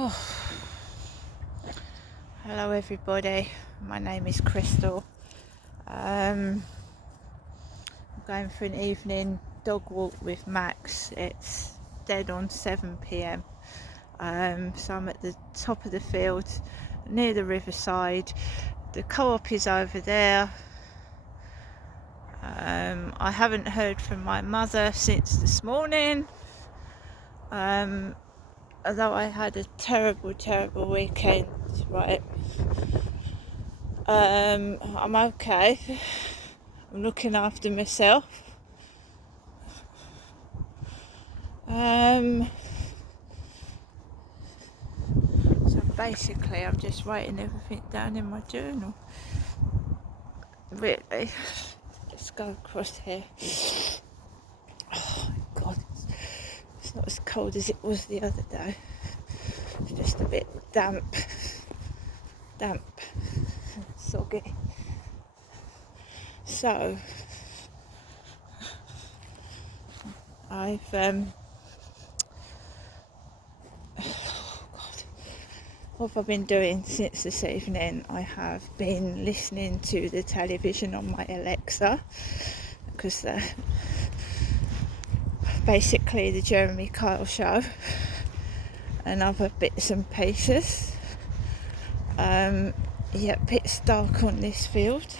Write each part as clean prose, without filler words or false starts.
Oh, hello everybody, my name is Crystal. I'm going for an evening dog walk with Max. It's dead on 7 p.m. So I'm at the top of the field near the riverside. The co-op is over there. I haven't heard from my mother since this morning. Although I had a terrible weekend, right? I'm okay. I'm looking after myself. So basically I'm just writing everything down in my journal. Really. Let's go across here. Oh God, it's not as cold as it was the other day. It's just a bit damp, soggy. So what have I been doing since this evening? I have been listening to the television on my Alexa, because basically the Jeremy Kyle show and other bits and pieces. It's dark on this field.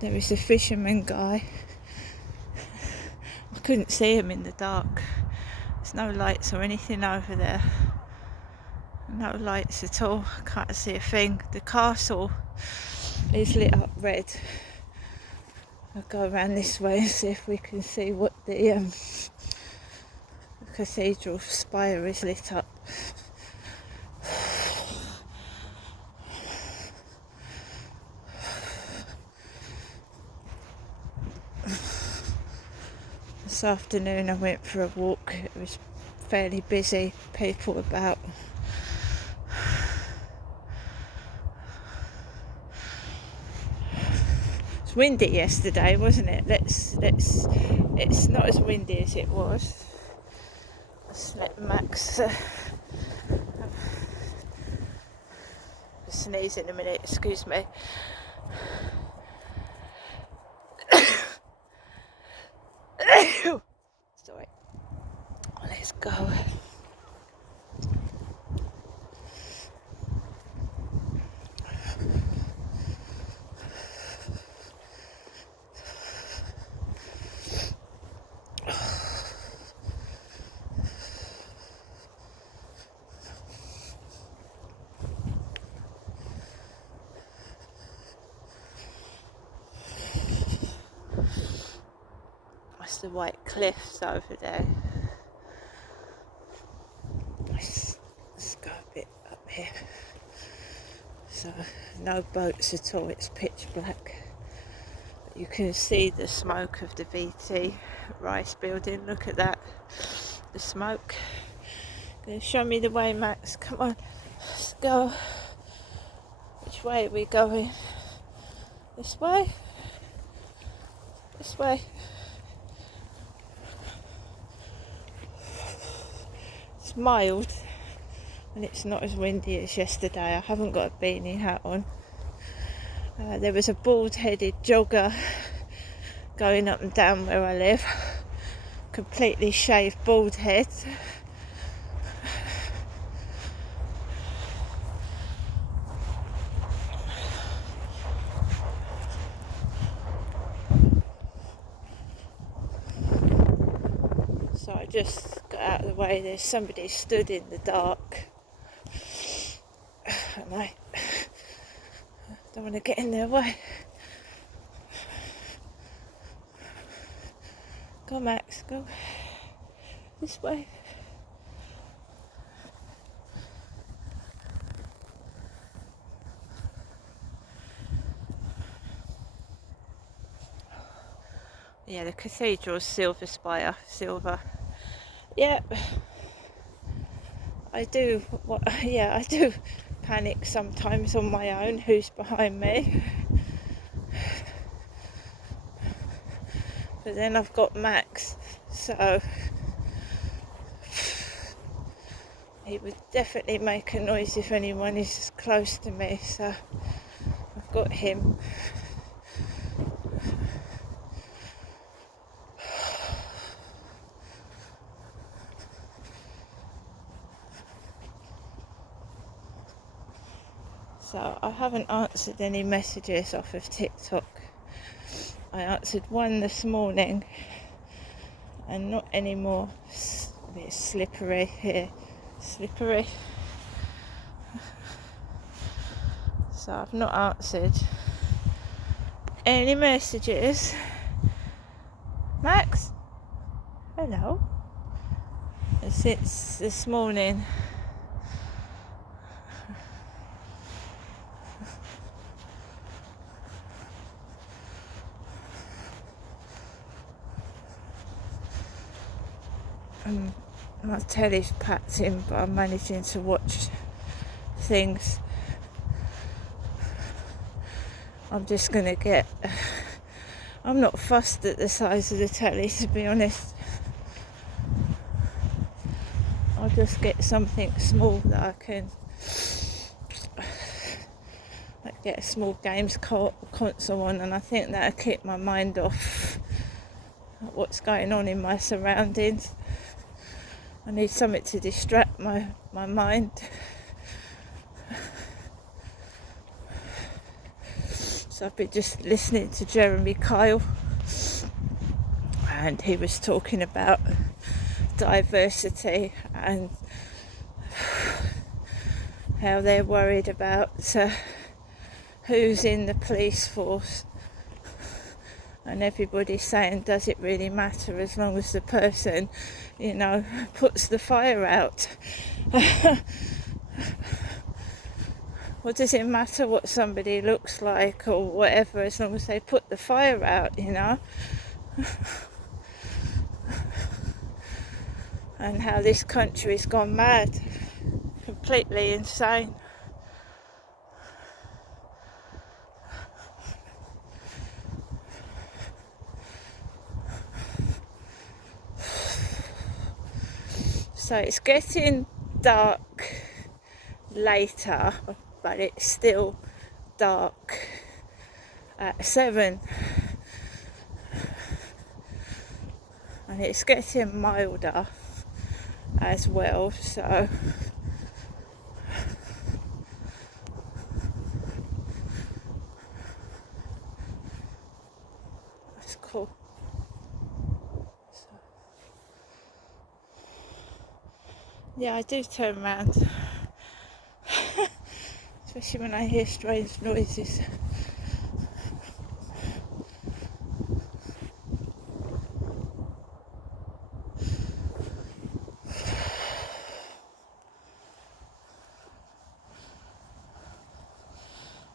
There is a fisherman guy. I couldn't see him in the dark. There's no lights or anything over there. No lights at all. Can't see a thing. The castle is lit up red. I'll go around this way and see if we can see what the cathedral spire is lit up. This afternoon I went for a walk. It was fairly busy, people about. It's windy yesterday, wasn't it? It's not as windy as it was. Let's let Max sneeze in a minute, excuse me. Sorry. Let's go. That's the white cliffs over there. Let's go a bit up here. So no boats at all, it's pitch black. But you can see the smoke of the VT Rice building. Look at that, the smoke. Gonna show me the way, Max, come on, let's go. Which way are we going? This way? This way? It's mild and it's not as windy as yesterday. I haven't got a beanie hat on. There was a bald-headed jogger going up and down where I live, completely shaved bald head. So I just got out of the way. There's somebody stood in the dark and I don't want to get in their way. Go, Max, go this way. Yeah, the cathedral's silver spire, silver. Yep. I do panic sometimes on my own, who's behind me. But then I've got Max, so he would definitely make a noise if anyone is close to me, so I've got him. So I haven't answered any messages off of TikTok. I answered one this morning and not anymore. It's a bit slippery here. Slippery. So I've not answered any messages. Max? Hello? Since this morning. My telly's packed in, but I'm managing to watch things. I'm just going to get... I'm not fussed at the size of the telly, to be honest. I'll just get something small that I can... like get a small games console on, and I think that'll keep my mind off what's going on in my surroundings. I need something to distract my mind. So I've been just listening to Jeremy Kyle, and he was talking about diversity and how they're worried about who's in the police force, and everybody's saying, does it really matter as long as the person, puts the fire out? What does it matter what somebody looks like or whatever, as long as they put the fire out, And how this country's gone mad, completely insane. So it's getting dark later, but it's still dark at 7, and it's getting milder as well, so that's cool. Yeah, I do turn around, especially when I hear strange noises.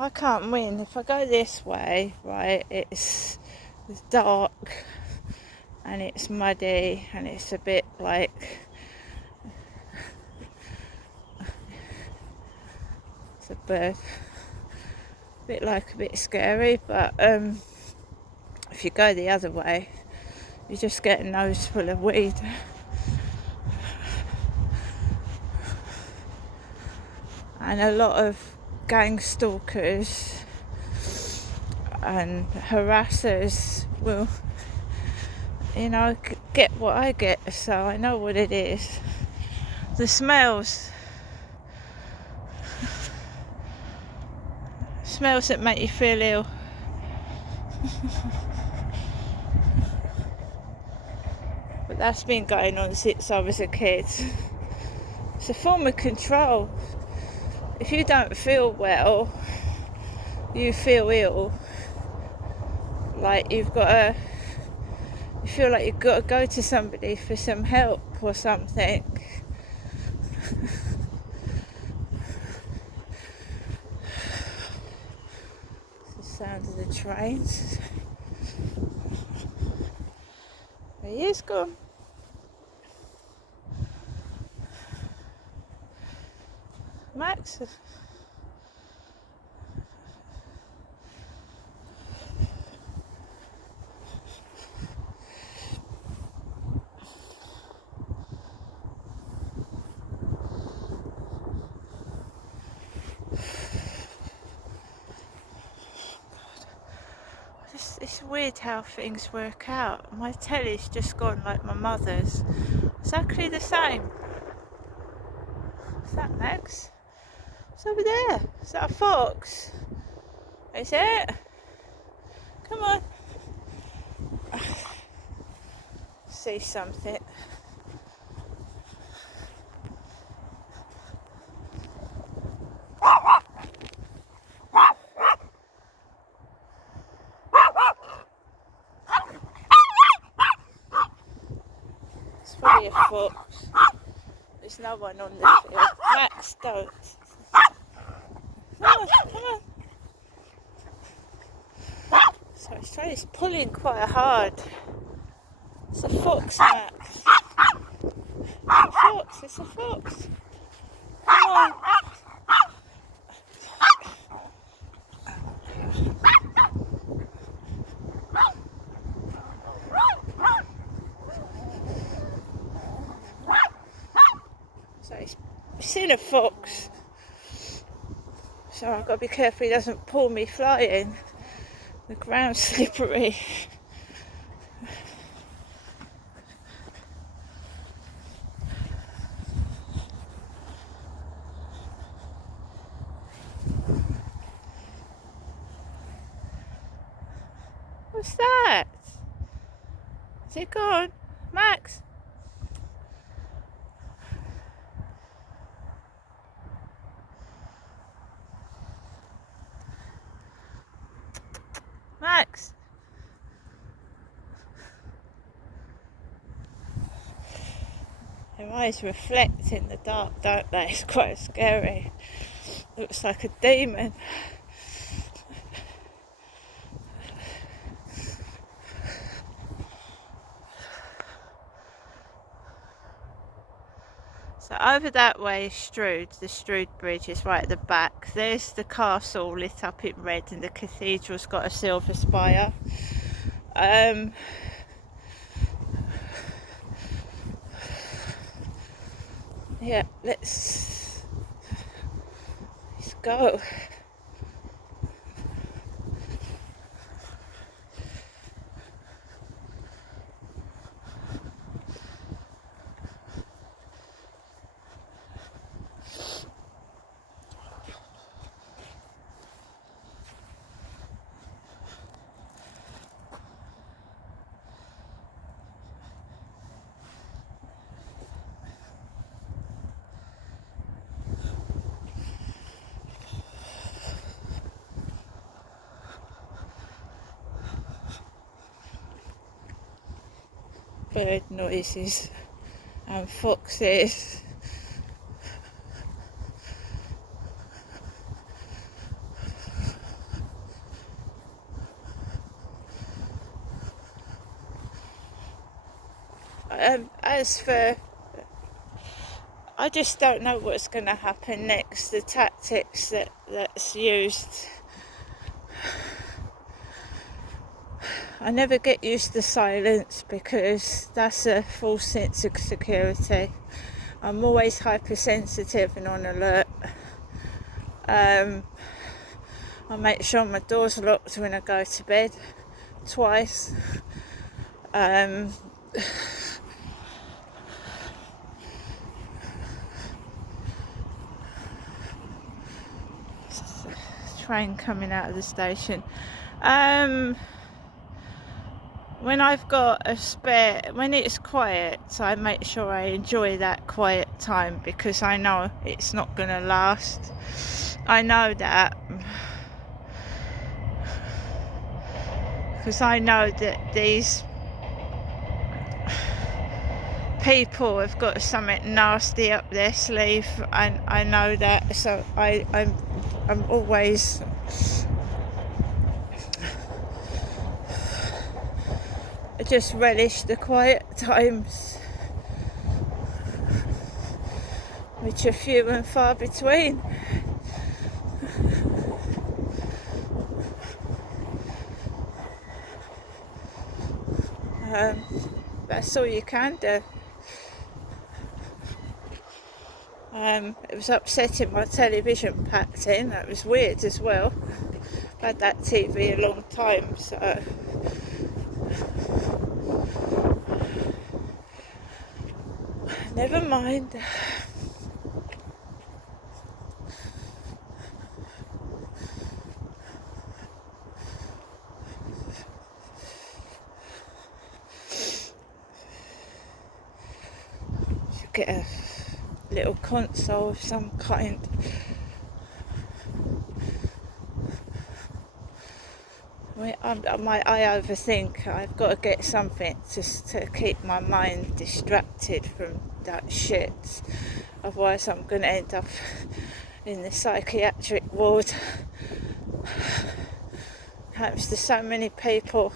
I can't win. If I go this way, right, it's dark and it's muddy and it's a bit like... it's a bird. A bit scary, but if you go the other way, you just get a nose full of weed. And a lot of gang stalkers and harassers will, get what I get, so I know what it is. The smells that make you feel ill. But that's been going on since I was a kid. It's a form of control. If you don't feel well, you feel ill. Like you feel like you've got to go to somebody for some help or something. It's the sound of the trains. He is gone. Max. weird how things work out. My telly's just gone like my mother's. Exactly the same. Is that Max? It's over there. Is that a fox? Is it? Come on. See something. It's probably a fox. There's no one on the field. Max, don't. Come on. So he's pulling quite hard. It's a fox, Max. It's a fox. Come on. So he's seen a fox. So I've got to be careful he doesn't pull me flying. The ground's slippery. What's that? Is it gone? Max? Max? Their eyes reflect in the dark, don't they? It's quite scary. Looks like a demon. So over that way is Strood. The Strood Bridge is right at the back. There's the castle lit up in red, and the cathedral's got a silver spire. Yeah, let's go. Bird noises and foxes. As for, I just don't know what's going to happen next. The tactics that's used, I never get used to silence because that's a false sense of security. I'm always hypersensitive and on alert. I make sure my door's locked when I go to bed twice. Train coming out of the station. When I've got a spare, when it's quiet, I make sure I enjoy that quiet time because I know it's not going to last. I know that because I know that these people have got something nasty up their sleeve, and I know that, so I'm always I just relish the quiet times, which are few and far between. That's all you can do. It was upsetting my television packed in. That was weird as well. I've had that TV a long time, so Never mind. Should get a little console of some kind. I overthink. I've got to get something just to keep my mind distracted from that shit. Otherwise I'm going to end up in the psychiatric ward. Happens to so many people.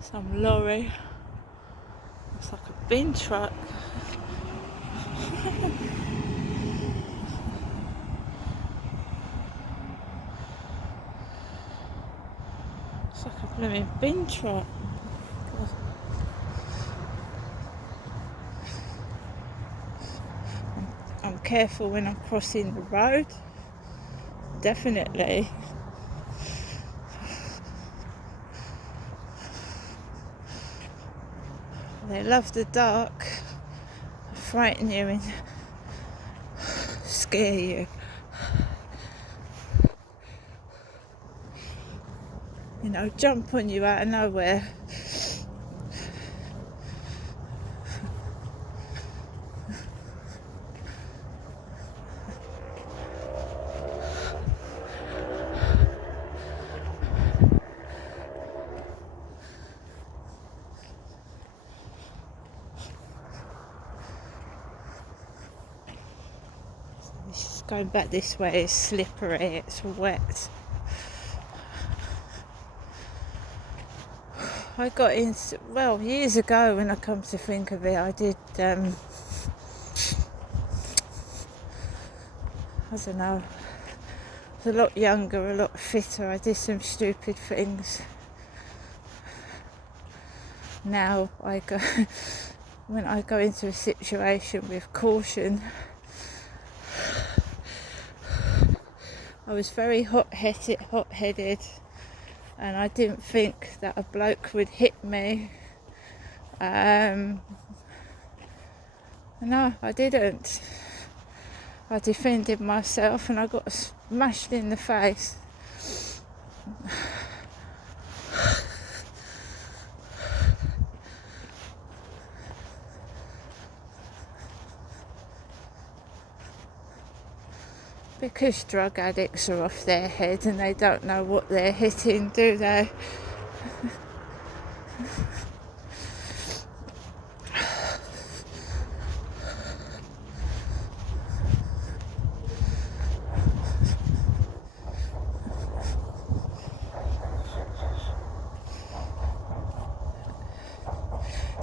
Some lorry. It's like a bin truck. It's like a blooming bin truck. I'm careful when I'm crossing the road. Definitely. They love the dark, frighten you and scare you. You know, jump on you out of nowhere. Going back this way is slippery, it's wet. I got in, well, years ago when I come to think of it, I did, I don't know, I was a lot younger, a lot fitter, I did some stupid things. Now when I go into a situation with caution, I was very hot-headed, and I didn't think that a bloke would hit me. No, I didn't. I defended myself and I got smashed in the face. Because drug addicts are off their head and they don't know what they're hitting, do they?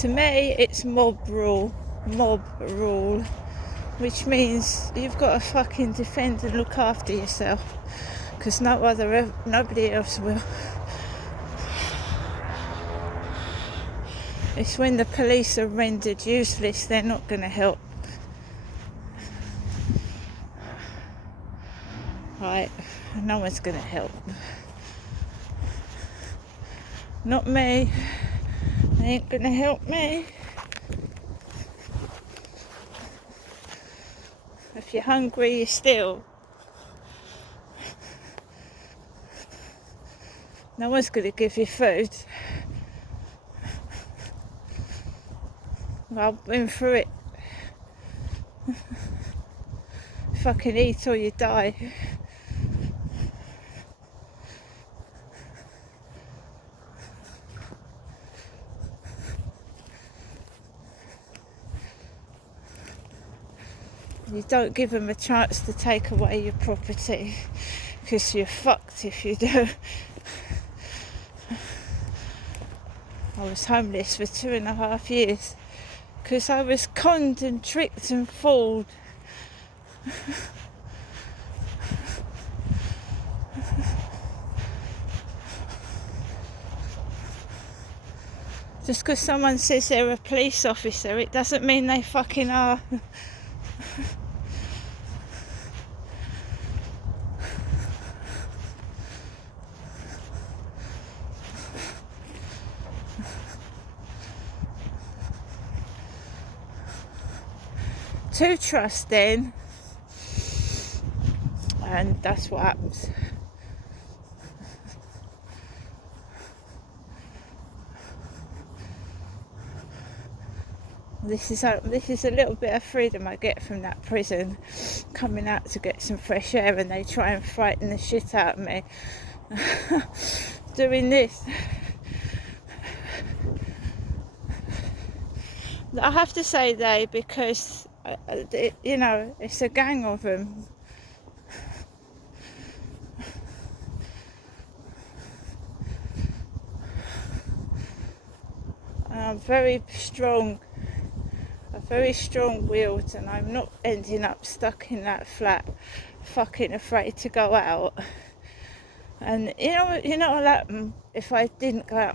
To me, it's mob rule, which means you've got to fucking defend and look after yourself, because nobody else will. It's when the police are rendered useless, they're not going to help. Right, no one's going to help. Not me. They ain't going to help me. If you're hungry, you steal. No one's going to give you food. I've been through it. Fucking eat or you die. You don't give them a chance to take away your property, because you're fucked if you do. I was homeless for 2.5 years because I was conned and tricked and fooled. Just because someone says they're a police officer, it doesn't mean they fucking are. Too trusting, and that's what happens. This is a little bit of freedom I get from that prison, coming out to get some fresh air, and they try and frighten the shit out of me. Doing this, I have to say they, because it's a gang of them. I'm very strong-willed, and I'm not ending up stuck in that flat, fucking afraid to go out. And you know what'll happen if I didn't go out